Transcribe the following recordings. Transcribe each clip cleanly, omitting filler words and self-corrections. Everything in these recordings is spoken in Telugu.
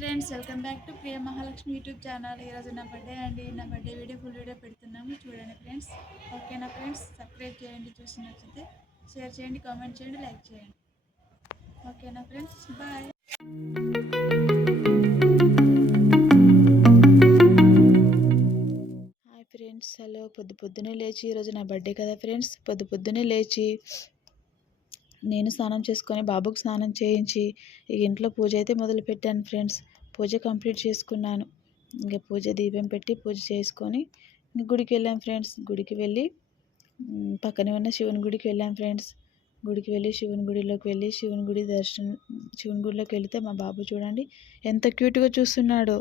Friends, welcome back to Priya Mahalakshmi YouTube channel. ఈరోజు నా బర్త్డే అండి. నా బర్త్డే వీడియో ఫుల్ వీడియో పెడుతున్నాము, చూడండి ఫ్రెండ్స్. ఓకేనా ఫ్రెండ్స్? సబ్స్క్రైబ్ చేయండి, చూసి నచ్చితే షేర్ చేయండి, కామెంట్ చేయండి, లైక్ చేయండి. ఓకేనా friends? Bye. Hi friends, hello. పొద్దున్నే లేచి, ఈరోజు నా బర్త్డే కదా ఫ్రెండ్స్. పొద్దున్నే లేచి నేను స్నానం చేసుకొని బాబుకు స్నానం చేయించి ఇంట్లో పూజ అయితే మొదలు పెట్టాను ఫ్రెండ్స్. పూజ కంప్లీట్ చేసుకున్నాను. ఇంకా పూజ దీపం పెట్టి పూజ చేసుకొని గుడికి వెళ్ళాం ఫ్రెండ్స్. గుడికి వెళ్ళి పక్కనే ఉన్న శివుని గుడికి వెళ్ళాం ఫ్రెండ్స్. గుడికి వెళ్ళి శివుని గుడిలోకి వెళ్ళి శివుని గుడిలోకి వెళితే మా బాబు చూడండి ఎంత క్యూట్గా చూస్తున్నాడో.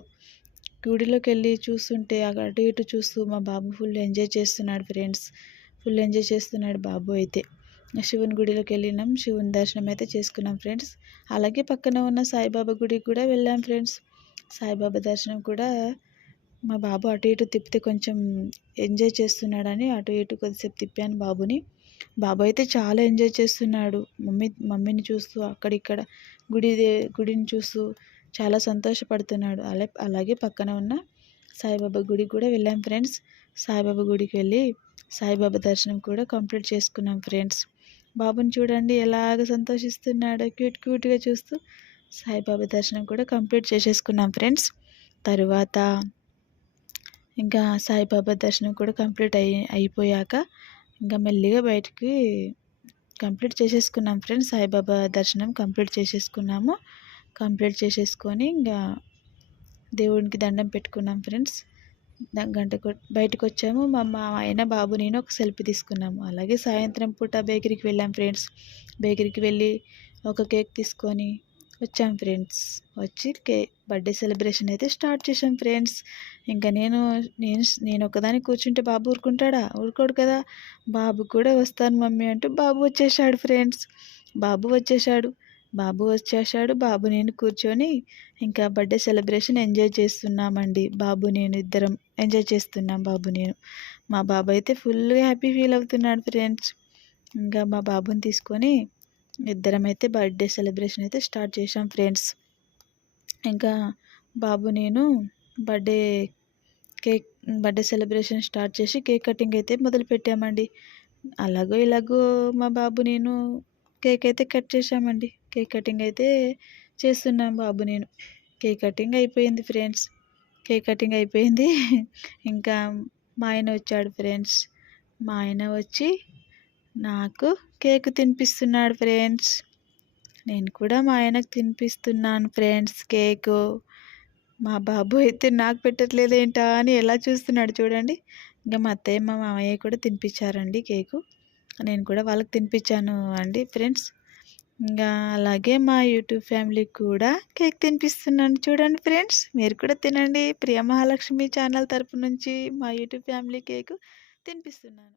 గుడిలోకి వెళ్ళి చూస్తుంటే అటు ఇటు చూస్తూ మా బాబు ఫుల్ ఎంజాయ్ చేస్తున్నాడు ఫ్రెండ్స్. ఫుల్ ఎంజాయ్ చేస్తున్నాడు బాబు అయితే. శివుని గుడిలోకి వెళ్ళినాం, శివుని దర్శనం అయితే చేసుకున్నాం ఫ్రెండ్స్. అలాగే పక్కన ఉన్న సాయిబాబా గుడికి కూడా వెళ్ళాం ఫ్రెండ్స్. సాయిబాబా దర్శనం కూడా మా బాబు అటు ఇటు తిప్పితే కొంచెం ఎంజాయ్ చేస్తున్నాడని అటు ఇటు కొద్దిసేపు తిప్పాను బాబుని. బాబు అయితే చాలా ఎంజాయ్ చేస్తున్నాడు. మమ్మీని చూస్తూ అక్కడిక్కడ గుడిని చూస్తూ చాలా సంతోషపడుతున్నాడు. అలాగే పక్కన ఉన్న సాయిబాబా గుడికి కూడా వెళ్ళాం ఫ్రెండ్స్. సాయిబాబా గుడికి వెళ్ళి సాయిబాబా దర్శనం కూడా కంప్లీట్ చేసుకున్నాం ఫ్రెండ్స్. బాబుని చూడండి ఎలాగ సంతోషిస్తున్నాడో, క్యూట్గా చూస్తూ సాయిబాబా దర్శనం కూడా కంప్లీట్ చేసేసుకున్నాం ఫ్రెండ్స్. తరువాత ఇంకా సాయిబాబా దర్శనం కూడా కంప్లీట్ అయిపోయాక ఇంకా మెల్లిగా బయటికి కంప్లీట్ చేసేసుకున్నాం ఫ్రెండ్స్. సాయిబాబా దర్శనం కంప్లీట్ చేసేసుకున్నాము. కంప్లీట్ చేసేసుకొని ఇంకా దేవునికి దండం పెట్టుకున్నాం ఫ్రెండ్స్. బయటకు వచ్చాము. మా ఆయన బాబు నేను ఒక సెల్ఫీ తీసుకున్నాము. అలాగే సాయంత్రం పూట బేకరీకి వెళ్ళాం ఫ్రెండ్స్. బేకరీకి వెళ్ళి ఒక కేక్ తీసుకొని వచ్చాం ఫ్రెండ్స్. వచ్చి బర్త్డే సెలబ్రేషన్ అయితే స్టార్ట్ చేసాం ఫ్రెండ్స్. ఇంకా నేను ఒకదాన్ని కూర్చుంటే బాబు ఊరుకోడు కదా. బాబు కూడా వస్తాను మమ్మీ అంటూ బాబు వచ్చేసాడు ఫ్రెండ్స్. బాబు వచ్చేసాడు. బాబు నేను కూర్చొని ఇంకా బర్త్డే సెలబ్రేషన్ ఎంజాయ్ చేస్తున్నామండి. బాబు నేను ఇద్దరం ఎంజాయ్ చేస్తున్నాం. మా బాబు అయితే ఫుల్గా హ్యాపీ ఫీల్ అవుతున్నాడు ఫ్రెండ్స్. ఇంకా మా బాబుని తీసుకొని ఇద్దరం అయితే బర్త్డే సెలబ్రేషన్ అయితే స్టార్ట్ చేసాం ఫ్రెండ్స్. ఇంకా బాబు నేను బర్త్డే సెలబ్రేషన్ స్టార్ట్ చేసి కేక్ కటింగ్ అయితే మొదలు పెట్టామండి. ఇలాగో మా బాబు నేను కేక్ అయితే కట్ చేసామండి. కేక్ కటింగ్ అయితే చేస్తున్నాం బాబు నేను. కేక్ కటింగ్ అయిపోయింది ఫ్రెండ్స్. ఇంకా మా ఆయన వచ్చాడు ఫ్రెండ్స్. మా ఆయన వచ్చి నాకు కేక్ తినిపిస్తున్నాడు ఫ్రెండ్స్. నేను కూడా మా ఆయనకు తినిపిస్తున్నాను ఫ్రెండ్స్ కేకు. మా బాబు అయితే నాకు పెట్టట్లేదు ఏంటా అని ఎలా చూస్తున్నాడు చూడండి. ఇంకా మా అత్తయ్య మా మామయ్య కూడా తినిపించారండి కేకు. నేను కూడా వాళ్ళకి తినిపించాను అండి ఫ్రెండ్స్. ఇంకా అలాగే మా యూట్యూబ్ ఫ్యామిలీకి కూడా కేక్ తినిపిస్తున్నాను చూడండి ఫ్రెండ్స్. మీరు కూడా తినండి. ప్రియ మహాలక్ష్మి ఛానల్ తరపు నుంచి మా యూట్యూబ్ ఫ్యామిలీ కేక్ తినిపిస్తున్నాను.